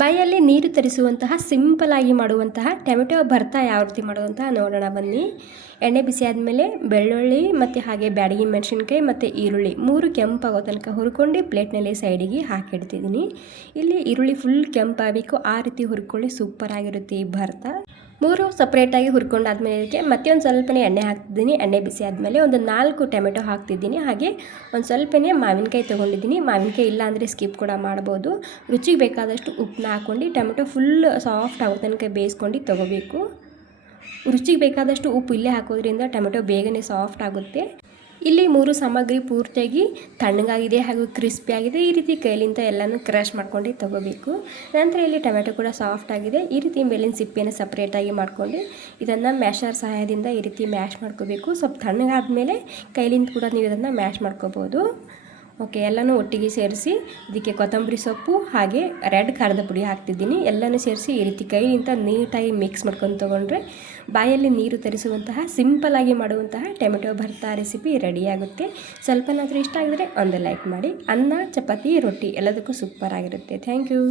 ಬಾಯಲ್ಲಿ ನೀರು ತರಿಸುವಂತಹ ಸಿಂಪಲ್ ಆಗಿ ಮಾಡುವಂತಹ ಟೊಮೆಟೊ ಭರ್ತಾ ಯಾವ ರೀತಿ ಮಾಡೋದಂತ ನೋಡೋಣ ಬನ್ನಿ. ಎಣ್ಣೆ ಬಿಸಿ ಆದಮೇಲೆ ಬೆಳ್ಳುಳ್ಳಿ ಮತ್ತು ಹಾಗೆ ಬ್ಯಾಡಗಿ ಮೆಣಸಿನ್ಕಾಯಿ ಮತ್ತು ಈರುಳ್ಳಿ 3 ಕೆಂಪಾಗೋ ತನಕ ಹುರ್ಕೊಂಡು ಪ್ಲೇಟ್ನಲ್ಲಿ ಸೈಡಿಗೆ ಹಾಕಿಡ್ತಿದ್ದೀನಿ. ಇಲ್ಲಿ ಈರುಳ್ಳಿ ಫುಲ್ ಕೆಂಪಾಗಬೇಕು, ಆ ರೀತಿ ಹುರ್ಕೊಳ್ಳಿ, ಸೂಪರ್ ಆಗಿರುತ್ತೆ ಈ ಭರ್ತಾ. 3 ಸಪ್ರೇಟಾಗಿ ಹುರ್ಕೊಂಡಾದ್ಮೇಲೆ ಇದಕ್ಕೆ ಮತ್ತೆ ಒಂದು ಸ್ವಲ್ಪನೇ ಎಣ್ಣೆ ಹಾಕ್ತಿದ್ದೀನಿ. ಎಣ್ಣೆ ಬಿಸಿ ಆದಮೇಲೆ ಒಂದು 4 ಟೊಮೆಟೊ ಹಾಕ್ತಿದ್ದೀನಿ. ಹಾಗೆ ಒಂದು ಸ್ವಲ್ಪನೇ ಮಾವಿನಕಾಯಿ ತೊಗೊಂಡಿದ್ದೀನಿ. ಮಾವಿನಕಾಯಿ ಇಲ್ಲ ಅಂದರೆ ಸ್ಕಿಪ್ ಕೂಡ ಮಾಡ್ಬೋದು. ರುಚಿಗೆ ಬೇಕಾದಷ್ಟು ಉಪ್ಪನ್ನ ಹಾಕ್ಕೊಂಡು ಟೊಮೆಟೊ ಫುಲ್ ಸಾಫ್ಟ್ ಆಗೋ ತನಕ ಬೇಯಿಸ್ಕೊಂಡು ತೊಗೋಬೇಕು. ರುಚಿಗೆ ಬೇಕಾದಷ್ಟು ಉಪ್ಪು ಇಲ್ಲೇ ಹಾಕೋದ್ರಿಂದ ಟೊಮೆಟೊ ಬೇಗನೆ ಸಾಫ್ಟ್ ಆಗುತ್ತೆ. ಇಲ್ಲಿ 3 ಸಾಮಗ್ರಿ ಪೂರ್ತಿಯಾಗಿ ತಣ್ಣಗಾಗಿದೆ ಹಾಗೂ ಕ್ರಿಸ್ಪಿ ಆಗಿದೆ. ಈ ರೀತಿ ಕೈಲಿಂದ ಎಲ್ಲನೂ ಕ್ರಷ್ ಮಾಡ್ಕೊಂಡು ತೊಗೋಬೇಕು. ನಂತರ ಇಲ್ಲಿ ಟೊಮೆಟೊ ಕೂಡ ಸಾಫ್ಟ್ ಆಗಿದೆ. ಈ ರೀತಿ ಮೇಲಿನ ಸಿಪ್ಪೆಯನ್ನು ಸಪ್ರೇಟಾಗಿ ಮಾಡ್ಕೊಂಡು ಇದನ್ನು ಮ್ಯಾಶರ್ ಸಹಾಯದಿಂದ ಈ ರೀತಿ ಮ್ಯಾಶ್ ಮಾಡ್ಕೋಬೇಕು. ಸ್ವಲ್ಪ ತಣ್ಣಗಾದ್ಮೇಲೆ ಕೈಲಿಂದ ಕೂಡ ನೀವು ಇದನ್ನು ಮ್ಯಾಶ್ ಮಾಡ್ಕೋಬೋದು. ಓಕೆ, ಎಲ್ಲನೂ ಒಟ್ಟಿಗೆ ಸೇರಿಸಿ ಇದಕ್ಕೆ ಕೊತ್ತಂಬರಿ ಸೊಪ್ಪು ಹಾಗೆ ರೆಡ್ ಖಾರದ ಪುಡಿ ಹಾಕ್ತಿದ್ದೀನಿ. ಎಲ್ಲನೂ ಸೇರಿಸಿ ಈ ರೀತಿ ಕೈಯಿಂದ ನೀಟಾಗಿ ಮಿಕ್ಸ್ ಮಾಡ್ಕೊಂಡು ತೊಗೊಂಡ್ರೆ ಬಾಯಲ್ಲಿ ನೀರು ತರಿಸುವಂತಹ ಸಿಂಪಲ್ಲಾಗಿ ಮಾಡುವಂತಹ ಟೊಮೆಟೊ ಭರ್ತಾ ರೆಸಿಪಿ ರೆಡಿಯಾಗುತ್ತೆ. ಸ್ವಲ್ಪನಾದರೂ ಇಷ್ಟ ಆಗಿದರೆ ಒಂದು ಲೈಕ್ ಮಾಡಿ. ಅನ್ನ, ಚಪಾತಿ, ರೊಟ್ಟಿ ಎಲ್ಲದಕ್ಕೂ ಸೂಪರ್ ಆಗಿರುತ್ತೆ. Thank you.